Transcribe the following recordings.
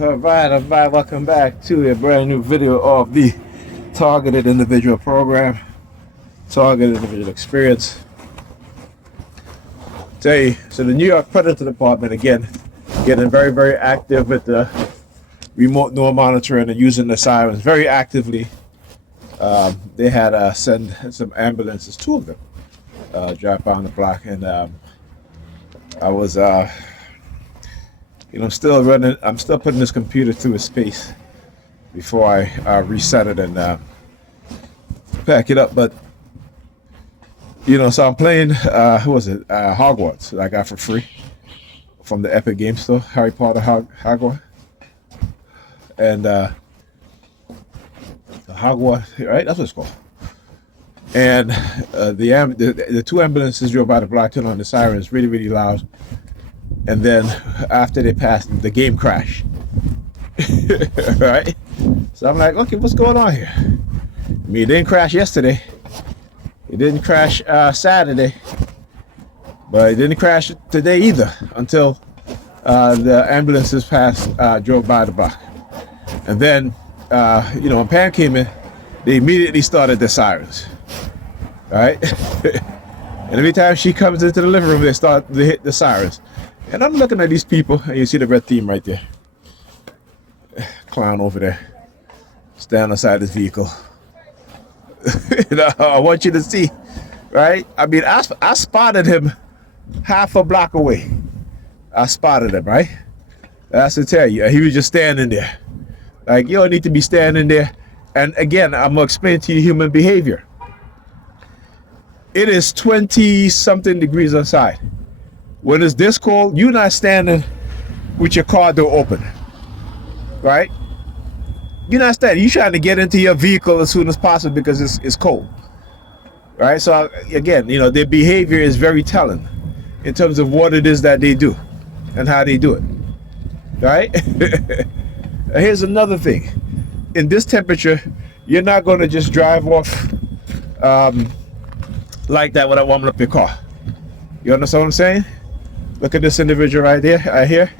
All right, welcome back to a brand new video of the Targeted Individual Program, Targeted Individual Experience. Tell you, so the New York Predator Department, again, getting very, very active with the remote door monitoring and using the sirens very actively. They had send some ambulances, two of them, drive down the block, and I was still running. I'm still putting this computer through a space before I reset it and pack it up. But so I'm playing. Who was it? Hogwarts that I got for free from the Epic Game Store. Harry Potter Hogwarts, and Hogwarts, right? That's what it's called. And the two ambulances drove by the block, turned on the sirens, really, really loud. And then after they passed, the game crashed. Right? So I'm like, okay, what's going on here? I mean, it didn't crash yesterday. It didn't crash Saturday. But it didn't crash today either until the ambulances drove by the block. And then, when Pam came in, they immediately started the sirens. Right? And every time she comes into the living room, they hit the sirens. And I'm looking at these people, and you see the red theme right there. Clown over there, stand outside his vehicle. I want you to see, right? I mean, I spotted him half a block away. I spotted him, right? That's to tell you. He was just standing there. Like, you don't need to be standing there. And again, I'm gonna explain to you human behavior. It is 20-something degrees outside. When it's this cold, you're not standing with your car door open, right? You're not standing. You're trying to get into your vehicle as soon as possible because it's cold, right? So again, their behavior is very telling in terms of what it is that they do and how they do it, right? Here's another thing. In this temperature, you're not going to just drive off like that without warming up your car. You understand what I'm saying? Look at this individual right there, right here.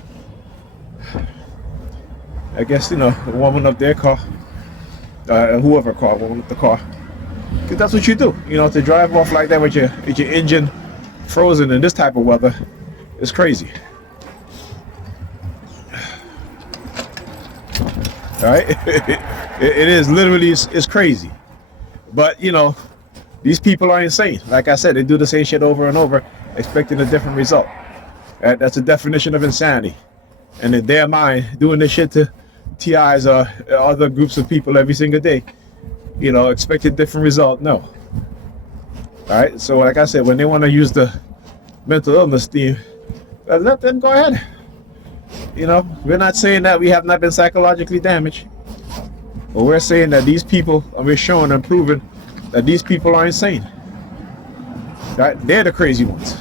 I guess, warming up their car. Whoever car, warming up the car. Because that's what you do. To drive off like that with your engine frozen in this type of weather is crazy. Right? It is literally, it's crazy. But, these people are insane. Like I said, they do the same shit over and over, expecting a different result. That's the definition of insanity. And in their mind, doing this shit to TIs or other groups of people every single day, expecting different result. No. All right. So like I said, when they want to use the mental illness theme, let them go ahead. We're not saying that we have not been psychologically damaged, but we're saying that these people, and we're showing and proving that these people are insane. Right? They're the crazy ones.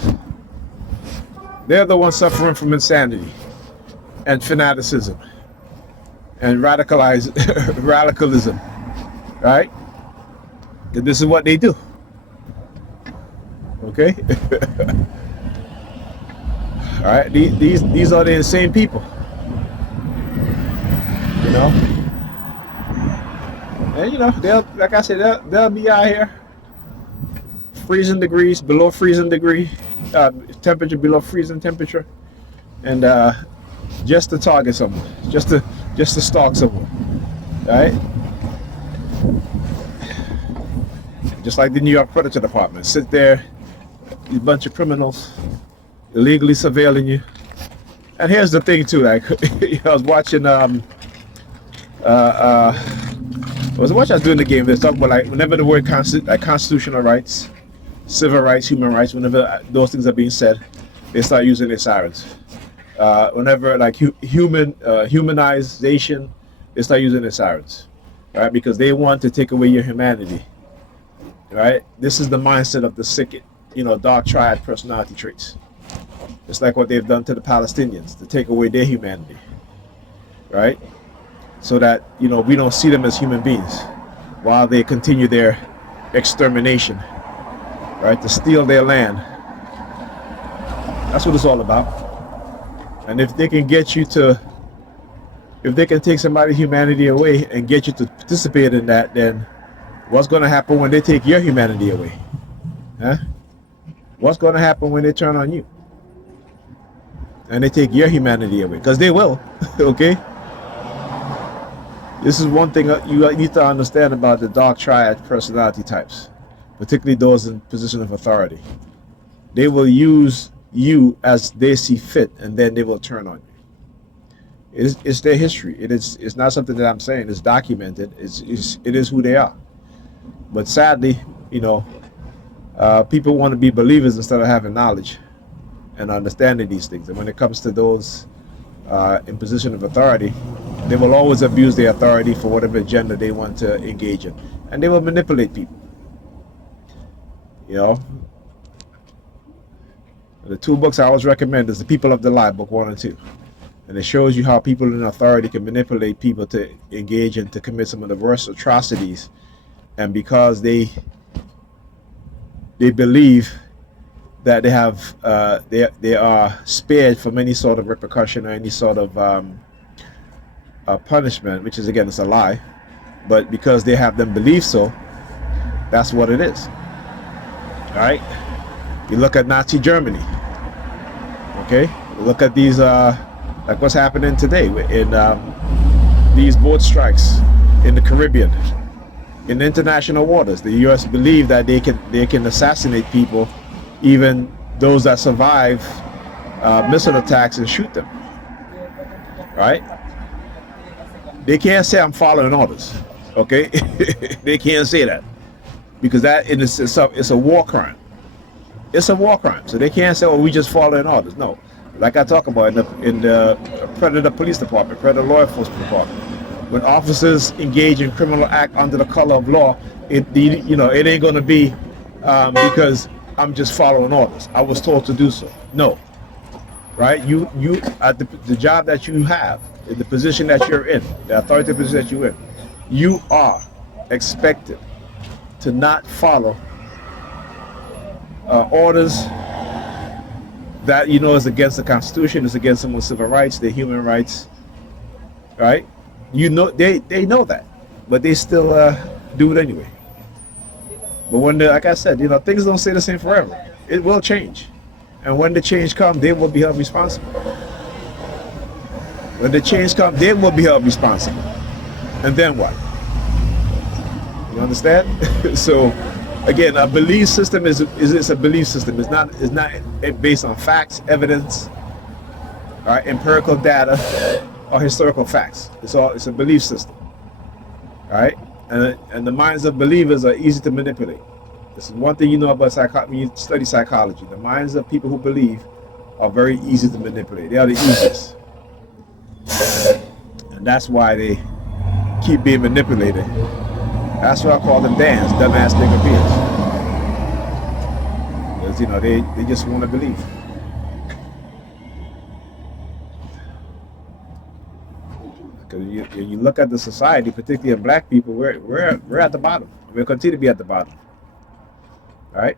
They're the ones suffering from insanity and fanaticism and radicalism, right? And this is what they do. Okay? All right? These are the insane people. And they'll, like I said, they'll be out here freezing degrees, below freezing degree, temperature below freezing temperature, and just to target someone, just to stalk someone, right? Just like the New York Predator Department, sit there, a bunch of criminals, illegally surveilling you. And here's the thing too, like I was watching, I was doing the game. They're talking about like whenever the word constitutional rights, civil rights, human rights, whenever those things are being said, they start using their sirens. Whenever like humanization, they start using their sirens, right? Because they want to take away your humanity, right? This is the mindset of the sick, dark triad personality traits. It's like what they've done to the Palestinians to take away their humanity, right? So that we don't see them as human beings while they continue their extermination, right? To steal their land. That's what it's all about. And if they can get you to if they can take somebody's humanity away and get you to participate in that, then what's going to happen when they take your humanity away? Huh? What's going to happen when they turn on you and they take your humanity away? Because they will. Okay. This is one thing you need to understand about the dark triad personality types, particularly those in position of authority. They will use you as they see fit, and then they will turn on you. It's their history. It's not something that I'm saying. It's documented. It is who they are. But sadly, people want to be believers instead of having knowledge and understanding these things. And when it comes to those in position of authority, they will always abuse their authority for whatever agenda they want to engage in, and they will manipulate people. The two books I always recommend is The People of the Lie, book 1 and 2, and it shows you how people in authority can manipulate people to engage and to commit some of the worst atrocities, and because they believe that they are spared from any sort of repercussion or any sort of punishment, which is, again, it's a lie, but because they have them believe so, that's what it is. All right. You look at Nazi Germany. Okay. You look at these like what's happening today in these boat strikes in the Caribbean, in international waters. The U.S. believe that they can assassinate people, even those that survive missile attacks, and shoot them. Right? They can't say I'm following orders. Okay? They can't say that, because that it's a war crime. It's a war crime. So they can't say, "Oh, we just following orders." No. Like I talk about in the Predator Police Department, Predator Law Enforcement Department, when officers engage in criminal act under the color of law, it ain't going to be because I'm just following orders. I was told to do so. No. Right? You at the job that you have, in the position that you're in, the authoritative position that you're in, you are expected to not follow orders that is against the Constitution, is against someone's civil rights, their human rights, right? They know that, but they still do it anyway. But when like I said, things don't stay the same forever. It will change, and when the change comes, they will be held responsible. When the change comes, they will be held responsible, and then what? You understand? So. Again, a belief system is a belief system. It's not based on facts, evidence, all right, empirical data, or historical facts. It's a belief system, all right. And the minds of believers are easy to manipulate. This is one thing you know about psychology. When you study psychology, the minds of people who believe are very easy to manipulate. They are the easiest, and that's why they keep being manipulated. That's why I call them Dans, dumbass nigga peers. Because, they just want to believe. Because you look at the society, particularly in black people, we're at the bottom. We'll continue to be at the bottom. All right?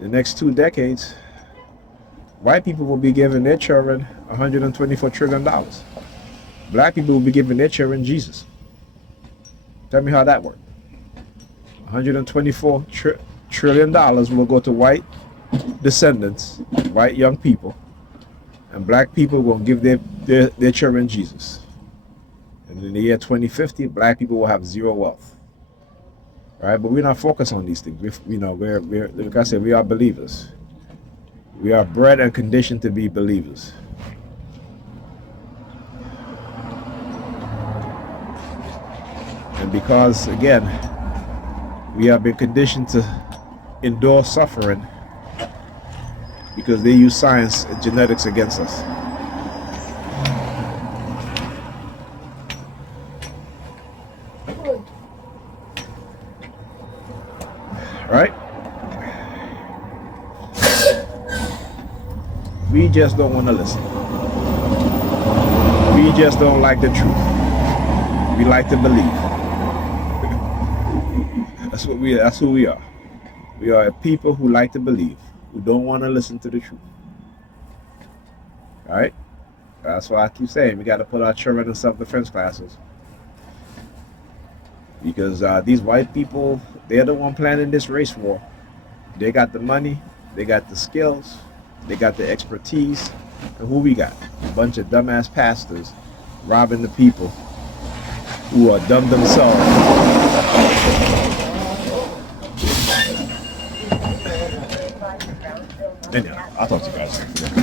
The next 2 decades, white people will be giving their children $124 trillion. Black people will be giving their children Jesus. Tell me how that worked. $124 trillion will go to white descendants, white young people, and black people will give their children Jesus. And in the year 2050, black people will have zero wealth. Right? But we're not focused on these things. We're like I said, we are believers. We are bred and conditioned to be believers. And because, again, we have been conditioned to endure suffering because they use science and genetics against us. Right? We just don't want to listen. We just don't like the truth. We like to believe. That's who we are. We are a people who like to believe. who don't want to listen to the truth. All right? That's why I keep saying we got to put our children in self-defense classes. Because these white people, they're the one planning this race war. They got the money, they got the skills, they got the expertise. And who we got? A bunch of dumbass pastors robbing the people who are dumb themselves. Anyhow, I'll talk to you guys.